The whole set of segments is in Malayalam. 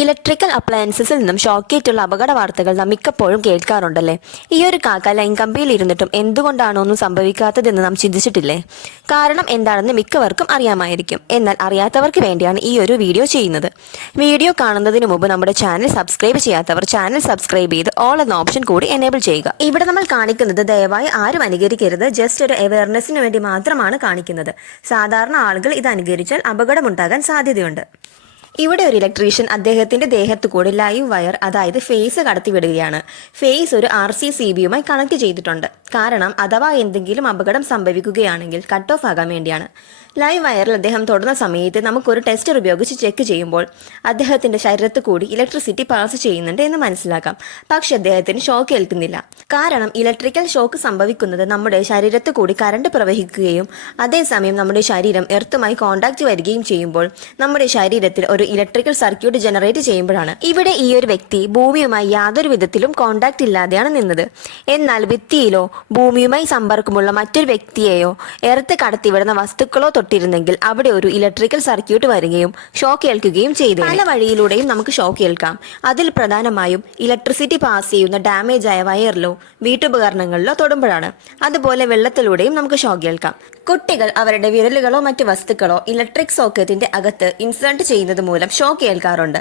ഇലക്ട്രിക്കൽ അപ്ലയൻസസിൽ നിന്നും ഷോക്കേറ്റുള്ള അപകട വാർത്തകൾ നാം മിക്കപ്പോഴും കേൾക്കാറുണ്ടല്ലേ. ഈ ഒരു കാക്ക ലൈൻ കമ്പിയിൽ ഇരുന്നിട്ടും എന്തുകൊണ്ടാണോ ഒന്നും സംഭവിക്കാത്തതെന്ന് നാം ചിന്തിച്ചിട്ടില്ലേ? കാരണം എന്താണെന്ന് മിക്കവർക്കും അറിയാമായിരിക്കും. എന്നാൽ അറിയാത്തവർക്ക് വേണ്ടിയാണ് ഈ ഒരു വീഡിയോ ചെയ്യുന്നത്. വീഡിയോ കാണുന്നതിന് മുമ്പ് നമ്മുടെ ചാനൽ സബ്സ്ക്രൈബ് ചെയ്യാത്തവർ ചാനൽ സബ്സ്ക്രൈബ് ചെയ്ത് ഓൾ എന്ന ഓപ്ഷൻ കൂടി എനേബിൾ ചെയ്യുക. ഇവിടെ നമ്മൾ കാണിക്കുന്നത് ദയവായി ആരും അനുകരിക്കരുത്, ജസ്റ്റ് ഒരു അവയർനെസ്സിന് വേണ്ടി മാത്രമാണ് കാണിക്കുന്നത്. സാധാരണ ആളുകൾ ഇത് അനുകരിച്ചാൽ അപകടമുണ്ടാകാൻ സാധ്യതയുണ്ട്. ഇവിടെ ഒരു ഇലക്ട്രീഷ്യൻ അദ്ദേഹത്തിന്റെ ദേഹത്തു കൂടി ലൈവ് വയർ, അതായത് ഫേസ് കടത്തിവിടുകയാണ്. ഫേസ് ഒരു RCCBയുമായി കണക്ട് ചെയ്തിട്ടുണ്ട്. കാരണം അഥവാ എന്തെങ്കിലും അപകടം സംഭവിക്കുകയാണെങ്കിൽ കട്ട് ഓഫ് ആകാൻ വേണ്ടിയാണ്. ലൈവ് വയറിൽ അദ്ദേഹം തൊടുന്ന സമയത്ത് നമുക്കൊരു ടെസ്റ്റർ ഉപയോഗിച്ച് ചെക്ക് ചെയ്യുമ്പോൾ അദ്ദേഹത്തിന്റെ ശരീരത്തിൽ കൂടി ഇലക്ട്രിസിറ്റി പാസ് ചെയ്യുന്നുണ്ട് എന്ന് മനസ്സിലാക്കാം. പക്ഷെ അദ്ദേഹത്തിന് ഷോക്ക് ഏൽക്കുന്നില്ല. കാരണം ഇലക്ട്രിക്കൽ ഷോക്ക് സംഭവിക്കുന്നത് നമ്മുടെ ശരീരത്തിൽ കൂടി കറണ്ട് പ്രവഹിക്കുകയും അതേസമയം നമ്മുടെ ശരീരം എർത്തുമായി കോണ്ടാക്ട് വരികയും ചെയ്യുമ്പോൾ നമ്മുടെ ശരീരത്തിൽ ഒരു ഇലക്ട്രിക്കൽ സർക്യൂട്ട് ജനറേറ്റ് ചെയ്യുമ്പോഴാണ്. ഇവിടെ ഈ ഒരു വ്യക്തി ഭൂമിയുമായി യാതൊരു വിധത്തിലും കോണ്ടാക്ട് ഇല്ലാതെയാണ് നിന്നത്. എന്നാൽ ഭിത്തിയിലോ ഭൂമിയുമായി സമ്പർക്കമുള്ള മറ്റൊരു വ്യക്തിയെയോ എർത്ത് കടത്തിവിടുന്ന വസ്തുക്കളോ തൊട്ടിരുന്നെങ്കിൽ അവിടെ ഒരു ഇലക്ട്രിക്കൽ സർക്യൂട്ട് വരികയും ഷോക്ക് ഏൽക്കുകയും ചെയ്തു. പല വഴിയിലൂടെയും നമുക്ക് ഷോക്ക് ഏൽക്കാം. അതിൽ പ്രധാനമായും ഇലക്ട്രിസിറ്റി പാസ് ചെയ്യുന്ന ഡാമേജ് ആയ വയറിലോ വീട്ടുപകരണങ്ങളിലോ തൊടുമ്പോഴാണ്. അതുപോലെ വെള്ളത്തിലൂടെയും നമുക്ക് ഷോക്ക് ഏൽക്കാം. കുട്ടികൾ അവരുടെ വിരലുകളോ മറ്റു വസ്തുക്കളോ ഇലക്ട്രിക് സോക്കറ്റിന്റെ അകത്ത് ഇൻസേർട്ട് ചെയ്യുന്നത് മൂലം ഷോക്ക് ഏൽക്കാറുണ്ട്.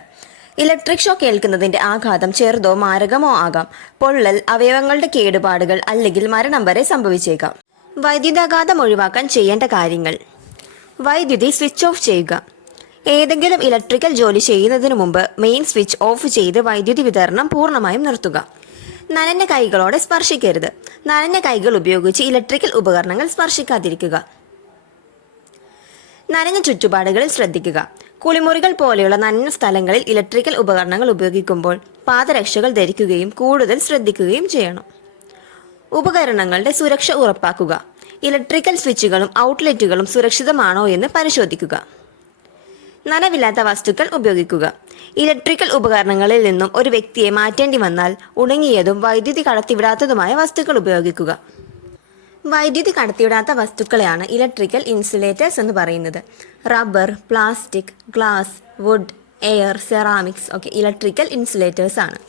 ഇലക്ട്രിക് ഷോക്ക് ഏൽക്കുന്നതിന്റെ ആഘാതം ചെറുതോ മാരകമോ ആകാം. പൊള്ളൽ, അവയവങ്ങളുടെ കേടുപാടുകൾ അല്ലെങ്കിൽ മരണം വരെ സംഭവിച്ചേക്കാം. വൈദ്യുതാഘാതം ഒഴിവാക്കാൻ ചെയ്യേണ്ട കാര്യങ്ങൾ: വൈദ്യുതി സ്വിച്ച് ഓഫ് ചെയ്യുക. ഏതെങ്കിലും ഇലക്ട്രിക്കൽ ജോലി ചെയ്യുന്നതിന് മുമ്പ് മെയിൻ സ്വിച്ച് ഓഫ് ചെയ്ത് വൈദ്യുതി വിതരണം പൂർണ്ണമായും നിർത്തുക. നനഞ്ഞ കൈകളോടെ സ്പർശിക്കരുത്. നനഞ്ഞ കൈകൾ ഉപയോഗിച്ച് ഇലക്ട്രിക്കൽ ഉപകരണങ്ങൾ സ്പർശിക്കാതിരിക്കുക. നനഞ്ഞ ചുറ്റുപാടുകളിൽ ശ്രദ്ധിക്കുക. കുളിമുറികൾ പോലെയുള്ള നനഞ്ഞ സ്ഥലങ്ങളിൽ ഇലക്ട്രിക്കൽ ഉപകരണങ്ങൾ ഉപയോഗിക്കുമ്പോൾ പാദരക്ഷകൾ ധരിക്കുകയും കൂടുതൽ ശ്രദ്ധിക്കുകയും ചെയ്യണം. ഉപകരണങ്ങളുടെ സുരക്ഷ ഉറപ്പാക്കുക. ഇലക്ട്രിക്കൽ സ്വിച്ചുകളും ഔട്ട്ലെറ്റുകളും സുരക്ഷിതമാണോ എന്ന് പരിശോധിക്കുക. നനവില്ലാത്ത വസ്തുക്കൾ ഉപയോഗിക്കുക. ഇലക്ട്രിക്കൽ ഉപകരണങ്ങളിൽ നിന്നും ഒരു വ്യക്തിയെ മാറ്റേണ്ടി വന്നാൽ ഉണങ്ങിയതും വൈദ്യുതി കടത്തിവിടാത്തതുമായ വസ്തുക്കൾ ഉപയോഗിക്കുക. വൈദ്യുതി കടത്തിവിടാത്ത വസ്തുക്കളെയാണ് ഇലക്ട്രിക്കൽ ഇൻസുലേറ്റേഴ്സ് എന്ന് പറയുന്നത്. Rubber, plastic, glass, wood, air, ceramics ഒക്കെ ഇലക്ട്രിക്കൽ ഇൻസുലേറ്റേഴ്സ് ആണ്.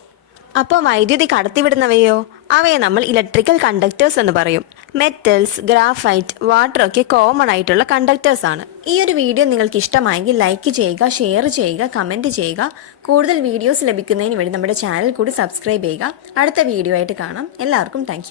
അപ്പോൾ വൈദ്യുതി കടത്തിവിടുന്നവയോ? അവയെ നമ്മൾ ഇലക്ട്രിക്കൽ കണ്ടക്ടേഴ്സ് എന്ന് പറയും. മെറ്റൽസ്, ഗ്രാഫൈറ്റ്, വാട്ടർ ഒക്കെ കോമൺ ആയിട്ടുള്ള കണ്ടക്ടേഴ്സ് ആണ്. ഈ ഒരു വീഡിയോ നിങ്ങൾക്ക് ഇഷ്ടമായെങ്കിൽ ലൈക്ക് ചെയ്യുക, ഷെയർ ചെയ്യുക, കമൻറ്റ് ചെയ്യുക. കൂടുതൽ വീഡിയോസ് ലഭിക്കുന്നതിന് വേണ്ടി നമ്മുടെ ചാനൽ കൂടി സബ്സ്ക്രൈബ് ചെയ്യുക. അടുത്ത വീഡിയോ ആയിട്ട് കാണാം. എല്ലാവർക്കും താങ്ക്